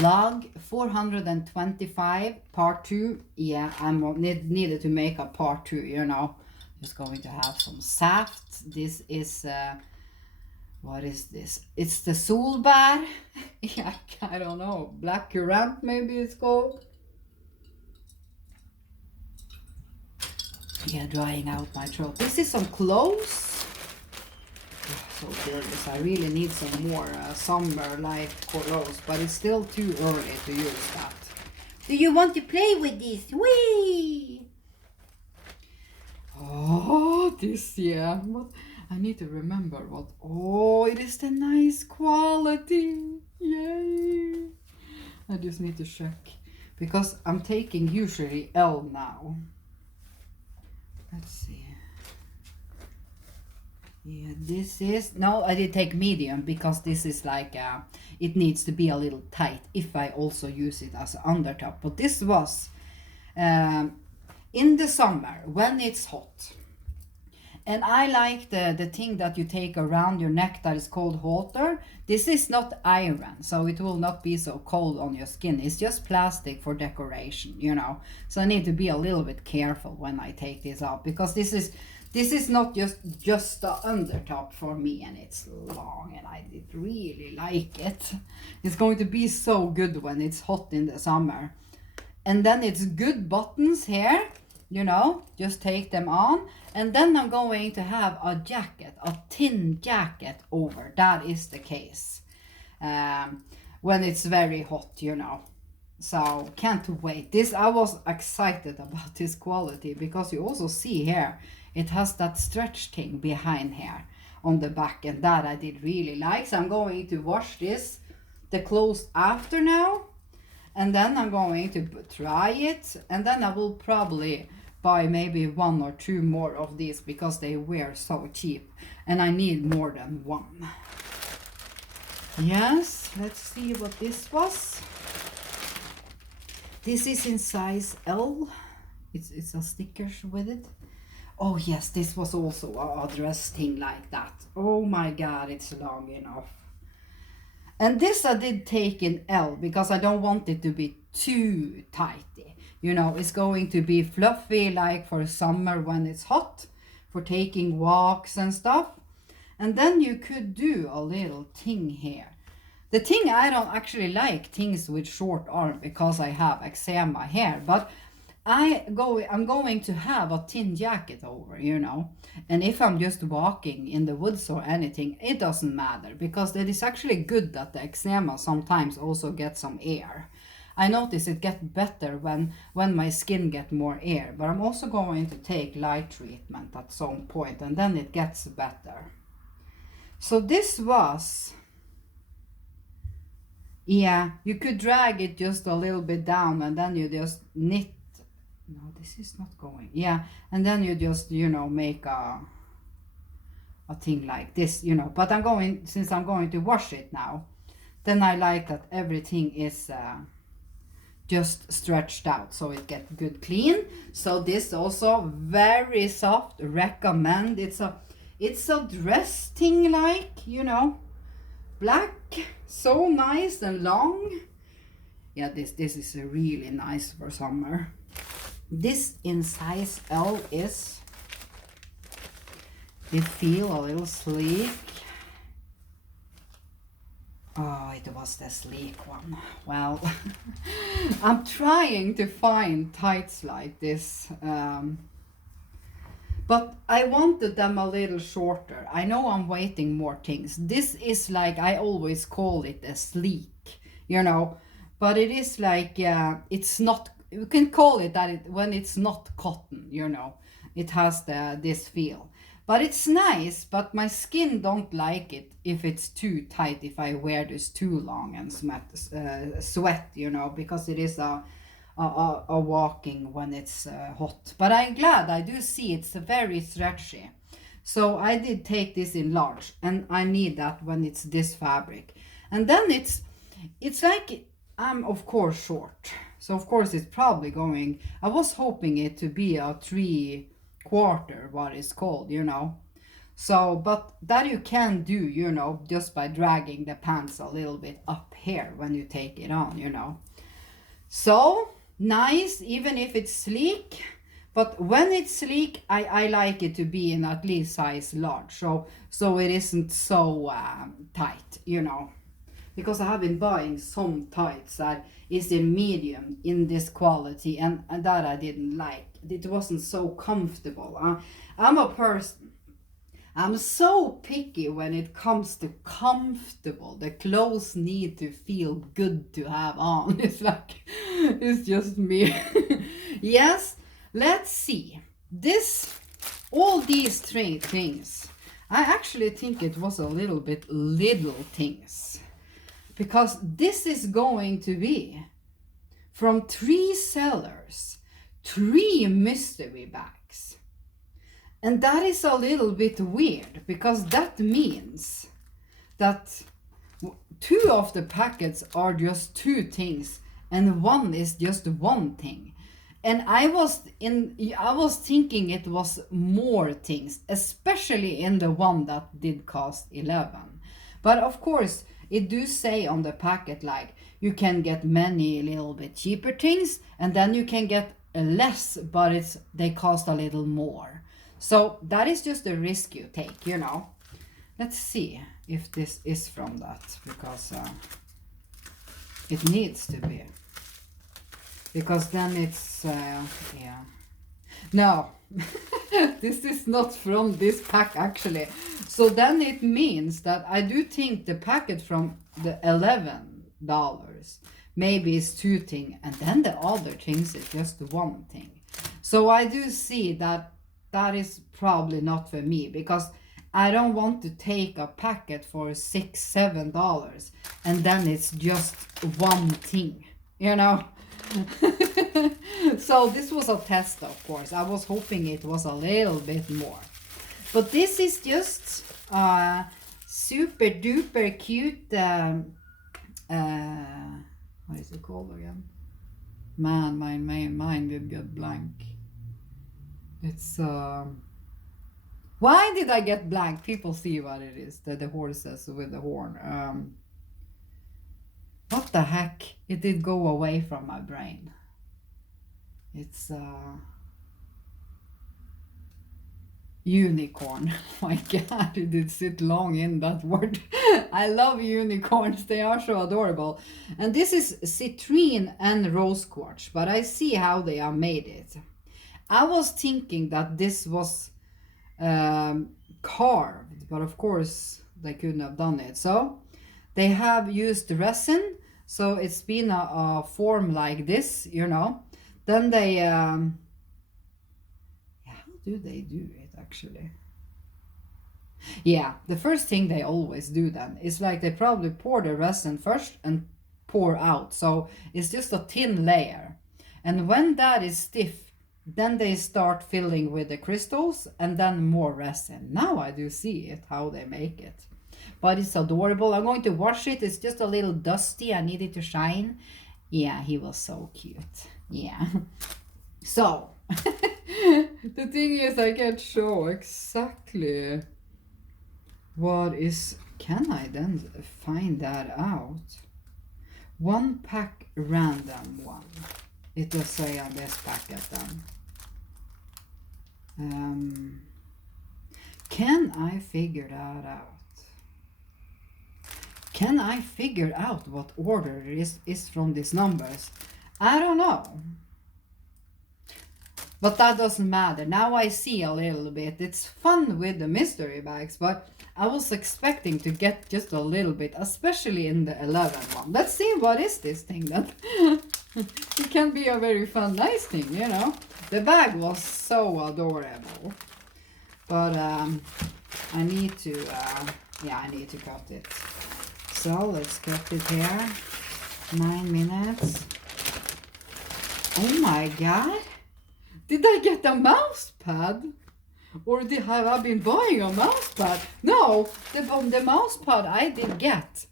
Log 425 part 2. Yeah, I needed to make a part 2, you know. Just going to have some saft. This is what is this? It's the solbär. Yeah, I don't know. Black currant maybe it's called. Yeah, drying out my throat. This is some cloves. So delicious. I really need some more summer light clothes, but it's still too early to use that. Do you want to play with this? Whee! Oh, this, yeah. What? I need to remember what. Oh, it is the nice quality. Yay! I just need to check because I'm taking usually L now. Let's see. Yeah, this is, no, I did take medium because this is like, it needs to be a little tight if I also use it as an undertop. But this was in the summer when it's hot. And I like the thing that you take around your neck that is called halter. This is not iron, so it will not be so cold on your skin. It's just plastic for decoration, you know. So I need to be a little bit careful when I take this off because this is not just the undertop for me, and it's long and I did really like it. It's going to be so good when it's hot in the summer. And then it's good buttons here, you know, just take them on. And then I'm going to have a jacket, a thin jacket over. That is the case when it's very hot, you know. So can't wait. This, I was excited about this quality because you also see here, it has that stretch thing behind here on the back, and that I did really like. So I'm going to wash the clothes after now, and then I'm going to try it, and then I will probably buy maybe 1 or 2 more of these because they were so cheap and I need more than one. Yes, let's see what this was. This is in size L. It's a stickers with it. Oh yes, this was also a dress thing like that. Oh my god, it's long enough. And this I did take in L because I don't want it to be too tighty. You know, it's going to be fluffy like for summer when it's hot, for taking walks and stuff. And then you could do a little thing here. The thing, I don't actually like things with short arm because I have eczema here, but I'm going to have a thin jacket over, you know. And if I'm just walking in the woods or anything, it doesn't matter because it is actually good that the eczema sometimes also gets some air. I notice it gets better when my skin gets more air, but I'm also going to take light treatment at some point and then it gets better. So this was, yeah, you could drag it just a little bit down and then you just knit. No, this is not going. Yeah, and then you just, you know, make a thing like this, you know. But since I'm going to wash it now, then I like that everything is just stretched out so it gets good clean. So this also very soft, recommend. It's a dress thing, like, you know, black, so nice and long. Yeah, this is really nice for summer. This in size L is, they feel a little sleek. Oh, it was the sleek one. Well, I'm trying to find tights like this, but I wanted them a little shorter. I know I'm waiting more things. This is like, I always call it a sleek, you know, but it is like, it's not, you can call it that when it's not cotton, you know, it has this feel. But it's nice, but my skin don't like it if it's too tight, if I wear this too long and sweat, you know, because it is a walking when it's hot. But I'm glad, I do see it's very stretchy. So I did take this in large, and I need that when it's this fabric. And then it's like, I'm of course short. So of course it's probably going, I was hoping it to be a 3/4, what it's called, you know. So, but that you can do, you know, just by dragging the pants a little bit up here when you take it on, you know. So nice, even if it's sleek. But when it's sleek, I like it to be in at least size large, so it isn't so tight, you know. Because I have been buying some tights that is in medium in this quality, and that I didn't like. It wasn't so comfortable. I'm a person. I'm so picky when it comes to comfortable. The clothes need to feel good to have on. It's like, it's just me. Yes, let's see. All these three things, I actually think it was a little bit little things. Because this is going to be from 3 sellers, 3 mystery bags. And that is a little bit weird, because that means that 2 of the packets are just 2 things and 1 is just 1 thing. And I was thinking it was more things, especially in the one that did cost 11. But of course, it do say on the packet like you can get many little bit cheaper things, and then you can get less, but they cost a little more. So that is just a risk you take, you know. Let's see if this is from that, because it needs to be. Because then it's, yeah. No, this is not from this pack actually. So then it means that I do think the packet from the $11 maybe is 2 things, and then the other things is just 1 thing. So I do see that is probably not for me, because I don't want to take a packet for $6-7 and then it's just 1 thing, you know. So this was a test, of course. I was hoping it was a little bit more, but this is just super duper cute. What is it called again? Man, my mind did get blank. It's why did I get blank? People see what it is. The horses with the horn. What the heck? It did go away from my brain. It's unicorn. Oh my god, it did sit long in that word. I love unicorns. They are so adorable. And this is citrine and rose quartz, but I see how they are made it. I was thinking that this was carved, but of course they couldn't have done it. So they have used resin, so it's been a form like this, you know. Then they, how do they do it actually? Yeah, the first thing they always do then is like they probably pour the resin first and pour out. So it's just a thin layer. And when that is stiff, then they start filling with the crystals and then more resin. Now I do see it, how they make it. But it's adorable. I'm going to wash it. It's just a little dusty. I need it to shine. Yeah, he was so cute. Yeah. So, the thing is I can't show exactly what is... Can I then find that out? 1 pack random 1. It does say on this packet then. Can I figure that out? Can I figure out what order is from these numbers? I don't know. But that doesn't matter. Now I see a little bit. It's fun with the mystery bags, but I was expecting to get just a little bit, especially in the 11 one. Let's see what is this thing then. It can be a very fun, nice thing, you know. The bag was so adorable. But I need to, I need to cut it. So let's cut it here. 9 minutes. Oh my god. Did I get a mouse pad? Or have I been buying a mouse pad? No, the mouse pad I did get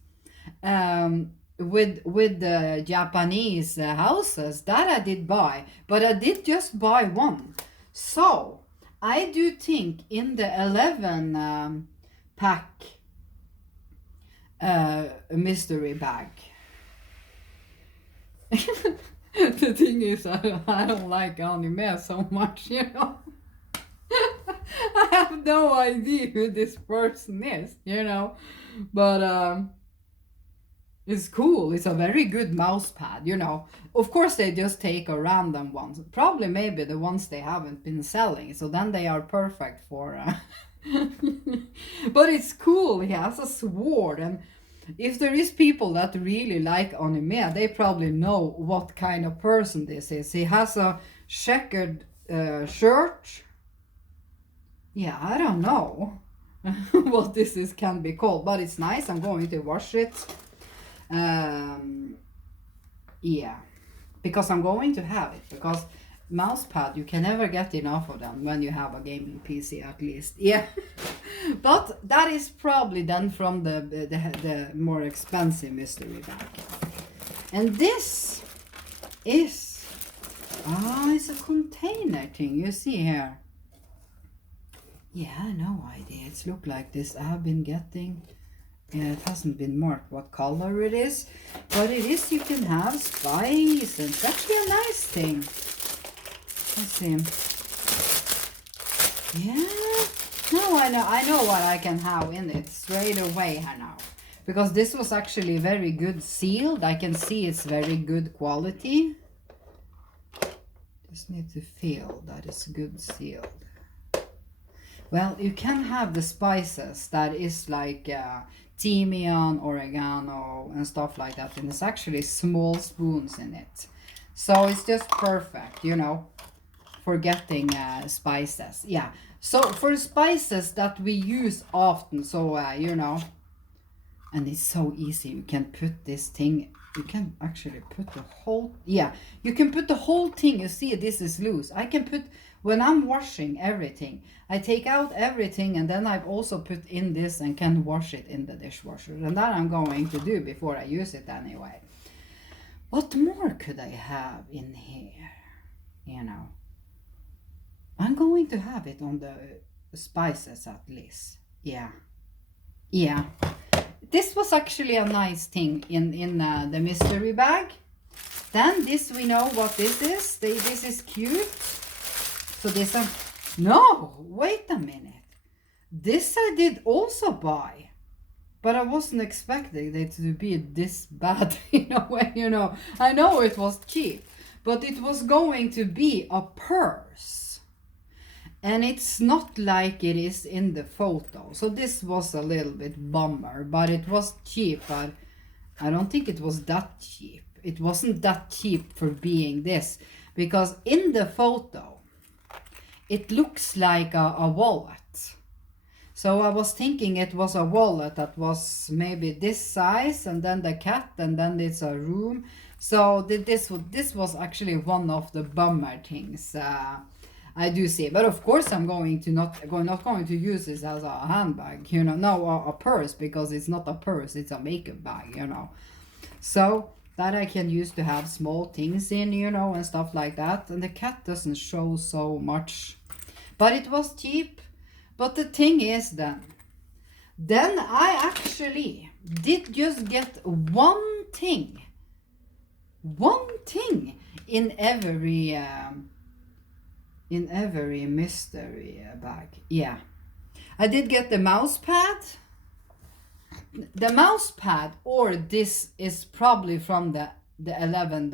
with the Japanese houses, that I did buy, but I did just buy 1. So I do think in the 11 pack mystery bag. The thing is, I don't like anime so much, you know. I have no idea who this person is, you know. But it's cool. It's a very good mouse pad, you know. Of course, they just take a random ones. Probably maybe the ones they haven't been selling. So then they are perfect for... But it's cool. He has a sword, and if there is people that really like anime, they probably know what kind of person this is. He has a checkered shirt. Yeah, I don't know what this is can be called, but it's nice. I'm going to wash it. Yeah, because I'm going to have it, because mousepad, you can never get enough of them when you have a gaming PC, at least. Yeah. But that is probably then from the more expensive mystery bag. And this is it's a container thing, you see here. Yeah, no idea. It's look like this. I have been getting, it hasn't been marked what color it is, but it is, you can have spice, and it's actually a nice thing. Let's see. Yeah. No, I know what I can have in it straight away now. Because this was actually very good sealed. I can see it's very good quality. Just need to feel that it's good sealed. Well, you can have the spices that is like thymian, oregano, and stuff like that. And it's actually small spoons in it. So it's just perfect, you know, for getting spices. Yeah. So for spices that we use often, so, you know, and it's so easy. You can put this thing, you can actually put the whole, yeah, you can put the whole thing. You see, this is loose. I can put, when I'm washing everything, I take out everything, and then I've also put in this and can wash it in the dishwasher. And that I'm going to do before I use it anyway. What more could I have in here? You know, I'm going to have it on the spices at least. Yeah. Yeah. This was actually a nice thing in the mystery bag. Then this, we know what this is. This is cute. So this one, no, wait a minute. This I did also buy, but I wasn't expecting it to be this bad in a way, you know. I know it was cheap, but it was going to be a purse. And it's not like it is in the photo. So this was a little bit bummer, but it was cheap. But I don't think it was that cheap. It wasn't that cheap for being this, because in the photo, it looks like a wallet. So I was thinking it was a wallet that was maybe this size, and then the cat, and then it's a room. So this was actually one of the bummer things I do see. But of course I'm not going to use this as a handbag, you know, no, a purse, because it's not a purse, it's a makeup bag, you know. So that I can use to have small things in, you know, and stuff like that. And the cat doesn't show so much, but it was cheap. But the thing is then I actually did just get one thing in every mystery bag. Yeah, I did get the mouse pad. The mouse pad, or this is probably from the $11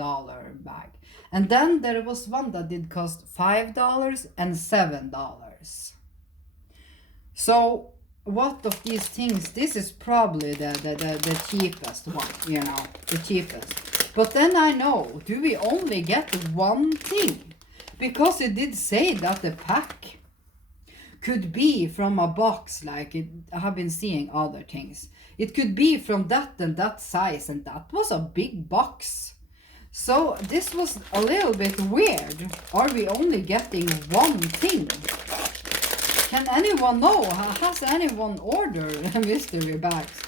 bag. And then there was one that did cost $5 and $7. So what of these things, this is probably the cheapest one, you know, the cheapest. But then I know, do we only get one thing? Because it did say that the pack could be from a box, like it, I have been seeing other things. It could be from that and that size, and that was a big box. So this was a little bit weird. Are we only getting one thing? Can anyone know? Has anyone ordered a mystery bags?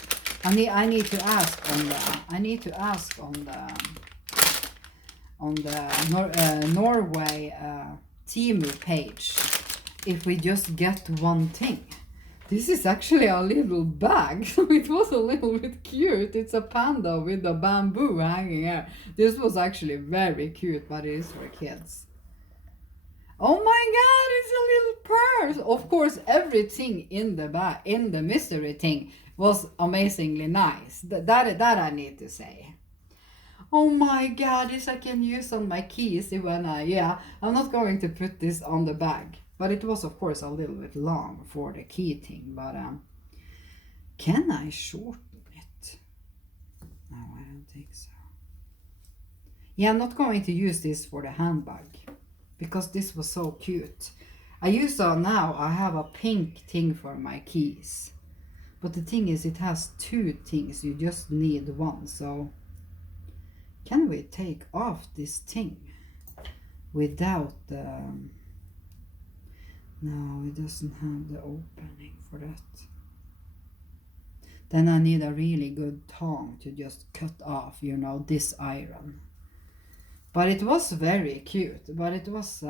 I need to ask on the Norway Temu page. if we just get one thing. This is actually a little bag, so it was a little bit cute. It's a panda with a bamboo hanging here. This was actually very cute, but it is for kids. Oh my god, it's a little purse! Of course, everything in the bag, in the mystery thing, was amazingly nice. That I need to say. Oh my god, this I can use on my keys when I'm not going to put this on the bag. But it was of course a little bit long for the key thing, but can I shorten it? No, I don't think so. Yeah, I'm not going to use this for the handbag because this was so cute. Now I have a pink thing for my keys. But the thing is, it has two things, you just need one, so can we take off this thing without the... No, it doesn't have the opening for that. Then I need a really good tongue to just cut off, this iron. But it was very cute, but it was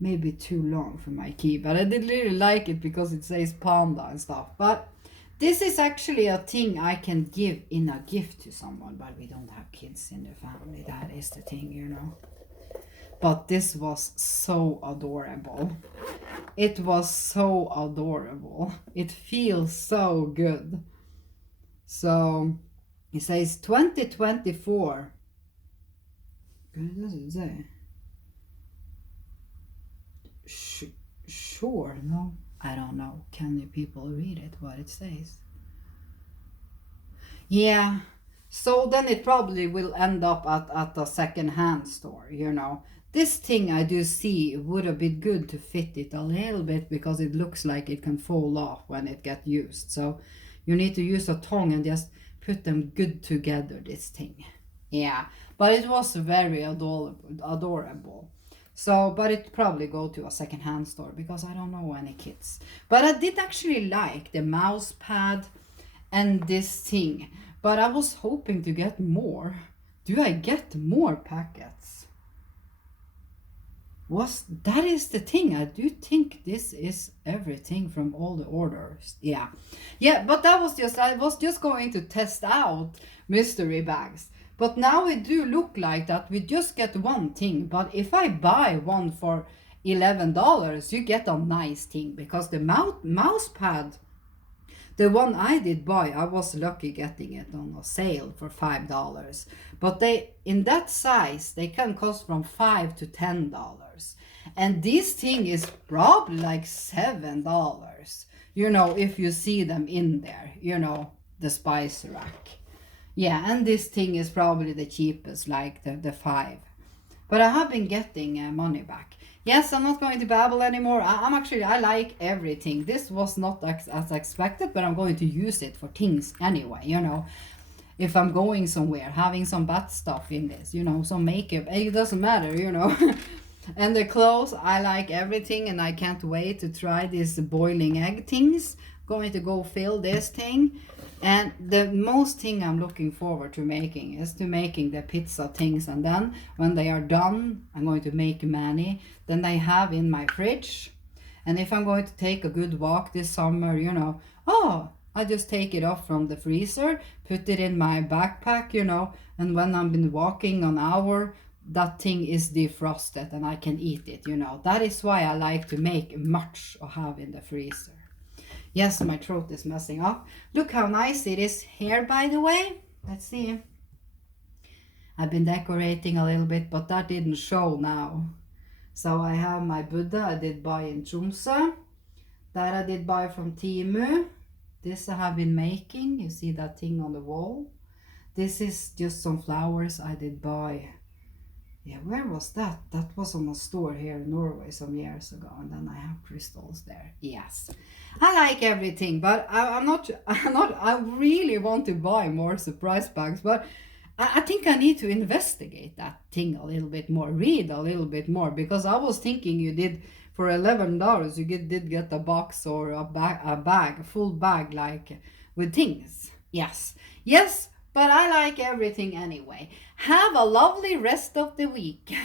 maybe too long for my key. But I did really like it because it says panda and stuff. But this is actually a thing I can give in a gift to someone, but we don't have kids in the family. That is the thing, But this was so adorable. It was so adorable. It feels so good. So it says 2024. What does it say? Sure, no, I don't know. Can you people read it, what it says? Yeah, so then it probably will end up at a second-hand store, This thing I do see would have been good to fit it a little bit because it looks like it can fall off when it gets used. So you need to use a tongue and just put them good together, this thing. Yeah, but it was very adorable. So, but it probably go to a second-hand store because I don't know any kids. But I did actually like the mouse pad and this thing. But I was hoping to get more. Do I get more packets? That is the thing. I do think this is everything from all the orders. Yeah, but I was just going to test out mystery bags. But now it do look like that we just get one thing. But if I buy one for $11, you get a nice thing because the mouse pad, the one I did buy, I was lucky getting it on a sale for $5. But in that size, they can cost from $5 to $10. And this thing is probably like $7. If you see them in there, the spice rack. Yeah, and this thing is probably the cheapest, like the 5. But I have been getting money back. Yes, I'm not going to babble anymore. I like everything. This was not as expected, but I'm going to use it for things anyway, If I'm going somewhere, having some bath stuff in this, some makeup, it doesn't matter, And the clothes, I like everything, and I can't wait to try these boiling egg things. Going to go fill this thing. And the most thing I'm looking forward to making is to making the pizza things, and then when they are done, I'm going to make many. Then I have in my fridge, and if I'm going to take a good walk this summer, I just take it off from the freezer, put it in my backpack, and when I've been walking an hour, that thing is defrosted and I can eat it, That is why I like to make much or have in the freezer. Yes, my throat is messing up. Look how nice it is here, by the way. Let's see. I've been decorating a little bit, but that didn't show now. So I have my Buddha I did buy in Tromsø. That I did buy from Temu. This I have been making. You see that thing on the wall? This is just some flowers I did buy. Yeah, where was that? That was on a store here in Norway some years ago, and then I have crystals there. Yes, I like everything, but I really want to buy more surprise bags, but I think I need to investigate that thing a little bit more, read a little bit more, because I was thinking you did for $11 you did get a box or a full bag like with things. Yes, but I like everything anyway. Have a lovely rest of the week.